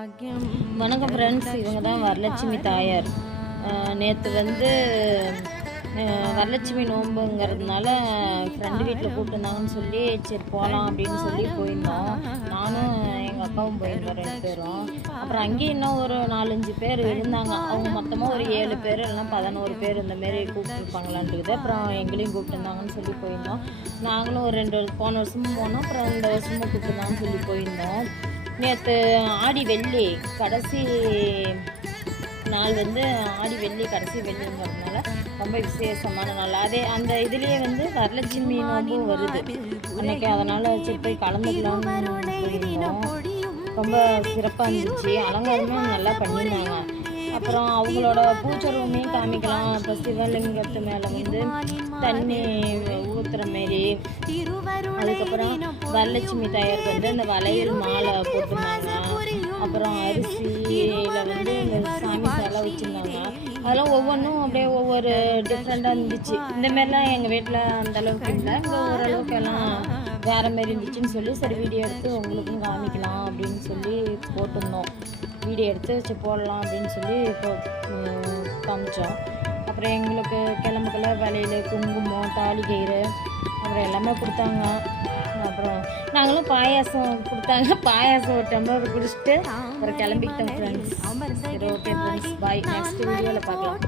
வணக்கம் ஃப்ரெண்ட்ஸ், இவங்க தான் வரலட்சுமி தாயார். நேற்று வரலட்சுமி நோம்புங்கிறதுனால ஃப்ரெண்டு வீட்டில் கூப்பிட்டுருந்தாங்கன்னு சொல்லி சரி போகலாம் அப்படின்னு சொல்லி போயிருந்தோம். நானும் எங்கள் அக்காவும் போயிருந்தோம் 2 பேரும். அப்புறம் அங்கேயும் இன்னும் ஒரு 4-5 பேர் இருந்தாங்க. அவங்க மொத்தமாக ஒரு 7 பேர் இல்லைனா 11 பேர் இந்தமாரி கூப்பிட்டுருப்பாங்களான்ட்டுக்குது. அப்புறம் எங்களையும் கூப்பிட்டுருந்தாங்கன்னு சொல்லி போயிருந்தோம். நாங்களும் ஒரு 2 போன வருஷமும் போனோம், அப்புறம் இந்த வருஷமும் கூப்பிட்டுருந்தாங்கன்னு சொல்லி போயிருந்தோம். நேற்று ஆடி வெள்ளி கடைசி நாள் ஆடி வெள்ளி கடைசி வெள்ளிங்கிறதுனால ரொம்ப விசேஷமான நாள். அந்த இதுலேயே வரலட்சுமி நோம்பும் வருது அன்றைக்கி. அதனால் சரி போய் கலந்துக்கலாம்னு போயிருந்தோம். ரொம்ப சிறப்பாக இருந்துச்சு, அலங்காரமும் நல்லா பண்ணியிருந்தாங்க. அப்புறம் அவங்களோட பூஜை ரூமையும் காமிக்கலாம். இப்போ சிவலிங்கத்து மேலே தண்ணி ஊற்றுற மாரி, அதுக்கப்புறம் வரலட்சுமி தாயாருக்கு அந்த வளையல் மாலை போட்டிருந்தாங்க. அப்புறம் அரிசியில் சாமி சிலை வச்சுருந்தாங்க. அதெல்லாம் ஒவ்வொன்றும் அப்படியே ஒவ்வொரு டிஃப்ரெண்ட்டாக இருந்துச்சு. இந்தமாரிலாம் எங்கள் வீட்டில் அந்தளவுக்கு இல்லை, இங்கே ஓரளவுக்கு எல்லாம் வேறு மாரி இருந்துச்சுன்னு சொல்லி சரி வீடியோ எடுத்து உங்களுக்கும் காமிக்கலாம் அப்படின்னு சொல்லி போட்டிருந்தோம். வீடியோ எடுத்து வச்சு போடலாம் அப்படின்னு சொல்லி இப்போ காமிச்சோம். அப்புறம் எங்களுக்கு கிளம்புக்குள்ள வளையல், குங்குமம், தாலி கயிறு அப்புறம் எல்லாமே கொடுத்தாங்க. அப்புறம் நாங்களும் பாயாசம் கொடுத்தாங்க. பாயாசம் ஒரு டம்ளர் குடிச்சிட்டு அப்புறம் கிளம்பிக்கிட்டோம் ஃப்ரெண்ட்ஸ். சரி, ஓகே ஃப்ரெண்ட்ஸ், பாய். நெக்ஸ்ட் வீடியோவில் பார்க்கலாம்.